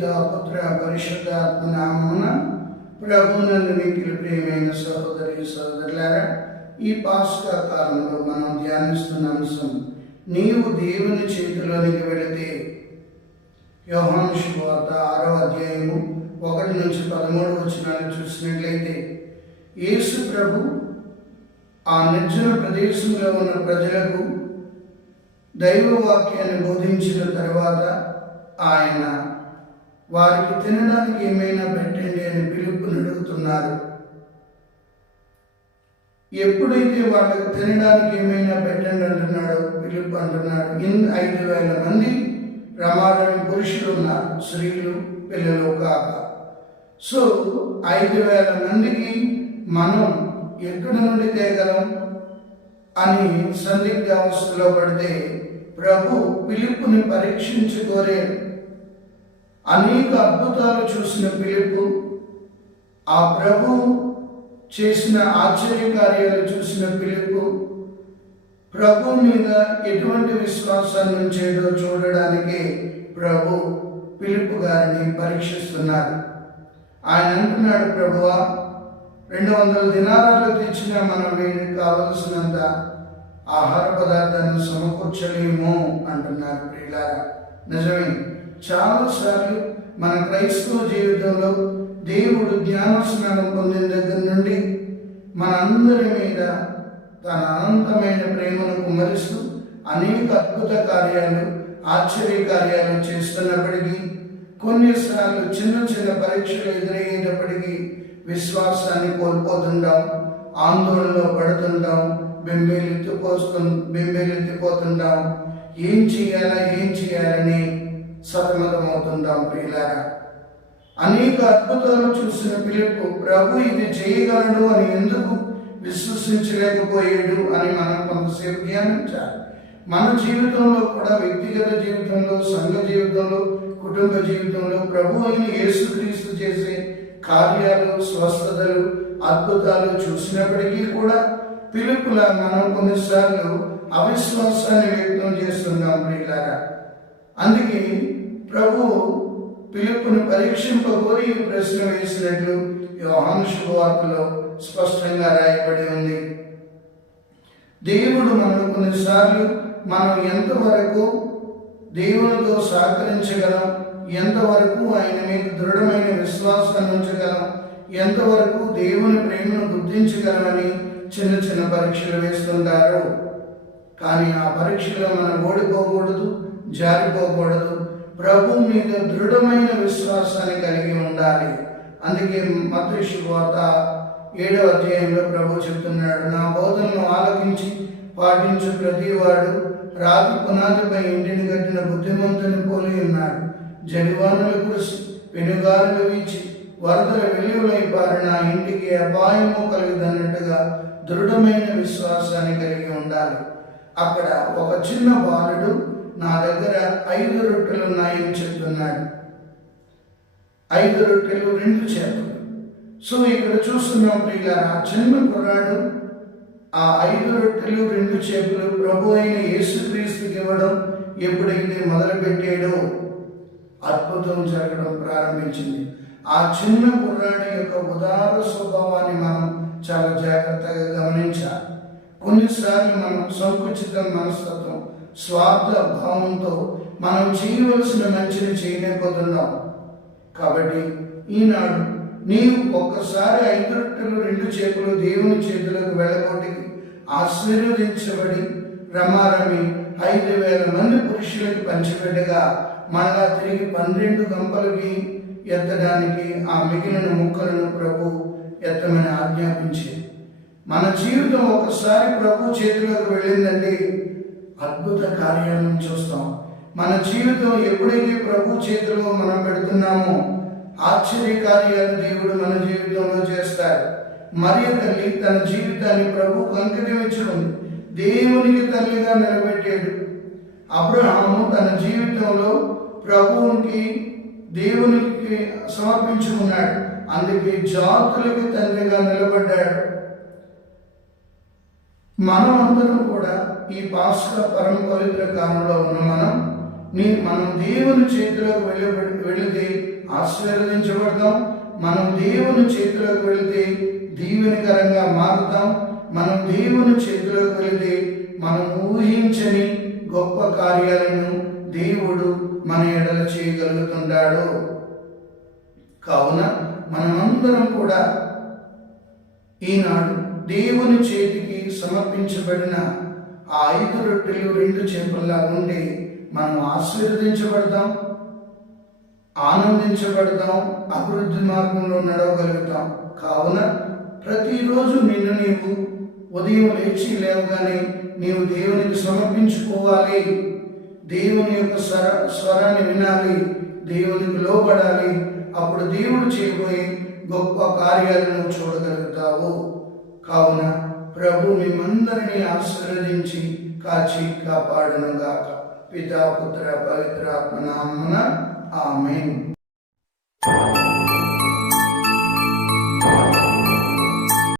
పిత పుత్ర పరిశుద్ధాత్మ నామమున ప్రభువునందు మిక్కిలి ప్రియమైన సహోదరి సహోదరులారా, ఈ పాస్కా కాలంలో మనం ధ్యానిస్తున్న అంశం నీవు దేవుని చేతిలోనికి వెళితే. యోహాను శుభవార్త 6వ అధ్యాయము 1 నుంచి 13 వచనాలు చూసినట్లయితే, యేసు ప్రభు ఆ నిర్జన ప్రదేశంలో ఉన్న ప్రజలకు దైవవాక్యాన్ని బోధించిన తర్వాత ఆయన వారికి తినడానికి ఏమైనా పెట్టండి అని పిలుపుని అడుగుతున్నారు. ఎప్పుడైతే వాళ్ళకి తినడానికి ఏమైనా పెట్టండి అంటున్నాడో పిలుపు అంటున్నాడు. 5,000 మంది రమారమి పురుషులు ఉన్నారు, స్త్రీలు పిల్లలు కాక. సో 5,000 మందికి మనం ఎక్కడి నుండి తేగలం అని సందిగ్ధావస్థలో పడితే ప్రభు పిలుపుని పరీక్షించుకోరే. అనేక అద్భుతాలు చూసిన పిలుపు, ఆ ప్రభు చేసిన ఆశ్చర్యకార్యాలు చూసిన పిలుపు, ప్రభు మీద ఎటువంటి విశ్వాసాన్ని ఉంచేదో చూడడానికి ప్రభు పిలుపు గారిని పరీక్షిస్తున్నారు. ఆయన అంటున్నాడు, ప్రభువా 200 దినారాలు తెచ్చిన మనం వీరికి కావలసినంత ఆహార పదార్థాన్ని సమకూర్చలేము అంటున్నారు. ప్రియులారా, నిజమే. చాలాసార్లు మన క్రైస్తవ జీవితంలో దేవుడు జ్ఞాన స్నానం పొందిన దగ్గర నుండి మనందరి మీద తన అనంతమైన ప్రేమను కుమ్మరిస్తూ అనేక అద్భుత కార్యాలు, ఆశ్చర్య కార్యాలు చేస్తున్నప్పటికీ కొన్నిసార్లు చిన్న చిన్న పరీక్షలు ఎదురయ్యేటప్పటికీ విశ్వాసాన్ని కోల్పోతుంటాం, ఆందోళనలో పడుతుంటాం, బెంబేలెత్తిపోతుంటాం. ఏం చేయాలని సతమతమవుతుంటాం. ప్రియులారా, అనేక అద్భుతాలు చూసిన పిలుపు ప్రభు ఇది చేయగలడు అని ఎందుకు విశ్వసించలేకపోయాడు అని మనం కొంతసేపు ధ్యానించాలి. మన జీవితంలో కూడా, వ్యక్తిగత జీవితంలో, సంఘ జీవితంలో, కుటుంబ జీవితంలో ప్రభు అయిన యేసుక్రీస్తు చేసే కార్యాలు, స్వస్థతలు, అద్భుతాలు చూసినప్పటికీ కూడా పిలుపులా మనం కొన్నిసార్లు అవిశ్వాసాన్ని వ్యక్తం చేస్తున్నాం. ప్రియులారా, అందుకే ప్రభు పిలుపును పరీక్షింపబోయి ప్రశ్న వేసినట్లు యోహాను శుభవార్తలో స్పష్టంగా రాయబడి ఉంది. దేవుడు మనం కొన్నిసార్లు మనం ఎంతవరకు దేవునితో సహకరించగలం, ఎంతవరకు ఆయన మీద దృఢమైన విశ్వాసాన్ని ఉంచగలం, ఎంతవరకు దేవుని ప్రేమను గుర్తించగలమని చిన్న చిన్న పరీక్షలు వేస్తుంటారు. కానీ ఆ పరీక్షలో మనం ఓడిపోకూడదు, జారిపోకూడదు. ప్రభు మీద దృఢమైన విశ్వాసాన్ని కలిగి ఉండాలి. అందుకే మత్తయి శుభవార్త 7వ అధ్యాయంలో ప్రభు చెప్తున్నాడు, నా బోధనను ఆలకించి పాటించు ప్రతివాడు రాతి పునాదిపై ఇంటిని కట్టిన బుద్ధిమంతుని పోలి ఉన్నాడు. జడివానలు కురిసి, పెనుగాలులు వీచి, వరదల వెల్లువలై పారిన ఇంటికి అపాయము కలుగుదన్నట్టుగా దృఢమైన విశ్వాసాన్ని కలిగి ఉండాలి. అక్కడ ఒక చిన్న బాలుడు నా దగ్గర 5 రొట్టెలు ఉన్నాయని చెప్తున్నాడు. 5 రొట్టెలు 2 చేపలు. సో ఇక్కడ చూస్తున్నాం ప్రియులారా, ఆ చిన్న కుర్రాడు ఆ 5 రొట్టెలు 2 చేపలు ప్రభు అయిన యేసుక్రీస్తుకి ఇవ్వడం ఎప్పుడైతే మొదలుపెట్టాడో అద్భుతం జరగడం ప్రారంభించింది. ఆ చిన్న కుర్రాడి యొక్క ఉదార స్వభావాన్ని మనం చాలా జాగ్రత్తగా గమనించాలి. కొన్నిసార్లు మనం సంకుచిత మనస్తత్వం, స్వార్థ భావంతో మనం చేయవలసిన మంచిని చేయలేకపోతున్నాం. కాబట్టి ఈనాడు నీవు ఒక్కసారి 5 రొట్టెలు 2 చేపలు దేవుని చేతులకు వెళ్ళగొట్టి ఆశీర్వదించబడి రమారమి 5,000 మంది పురుషులకు పంచిపెట్టగా మళ్ళా తిరిగి 12 గంపలకి ఎత్తడానికి ఆ మిగిలిన ముక్కలను ప్రభు ఎత్తమని ఆజ్ఞాపించి, మన జీవితం ఒకసారి ప్రభు చేతిలోకి వెళ్ళిందంటే అద్భుత కార్యాలను చూస్తాం. మన జీవితం ఎప్పుడైతే ప్రభు చేతిలో మనం పెడుతున్నామో ఆశ్చర్య కార్యాలు దేవుడు మన జీవితంలో చేస్తాడు. మరియ తల్లి తన జీవితాన్ని ప్రభువుకు అంకితం ఇచ్చుకుంది, దేవునికి తల్లిగా నిలబెట్టాడు. అబ్రహాము తన జీవితంలో ప్రభువునికి, దేవునికి సమర్పించుకున్నాడు. అందుకే జాతులకి తండ్రిగా నిలబడ్డాడు. మనమందరం కూడా ఈ పాస్కా పరమ పవిత్ర కాలంలో ఉన్న మనం దేవుని చేతిలోకి వెళితే ఆశీర్వదించబడతాం. మనం దేవుని చేతిలోకి వెళితే దీవెనకరంగా మారుతాం. మనం దేవుని చేతిలోకి వెళితే మనం ఊహించని గొప్ప కార్యాలను దేవుడు మన ఎడల చేయగలుగుతుంటాడు. కావున మనమందరం కూడా ఈనాడు దేవుని చేతికి సమర్పించబడిన ఆ 5 రొట్టెలు 2 చేపల్లా ఉండి మనం ఆశీర్వదించబడతాం, ఆనందించబడతాం, అభివృద్ధి మార్గంలో నడవగలుగుతాం. కావున ప్రతిరోజు నిన్ను నీవు ఉదయం లేవగానే నీవు దేవునికి సమర్పించుకోవాలి. దేవుని యొక్క స్వరాన్ని వినాలి, దేవునికి లోబడాలి. అప్పుడు దేవుడు చేయబోయే గొప్ప కార్యాలను చూడగలుగుతావు. కావున ప్రభు మిమ్మందరినీ ఆశీర్వదించి కాచి కాపాడునుగాక. పితా పుత్ర పవిత్రాత్మ నామమున ఆమేన్.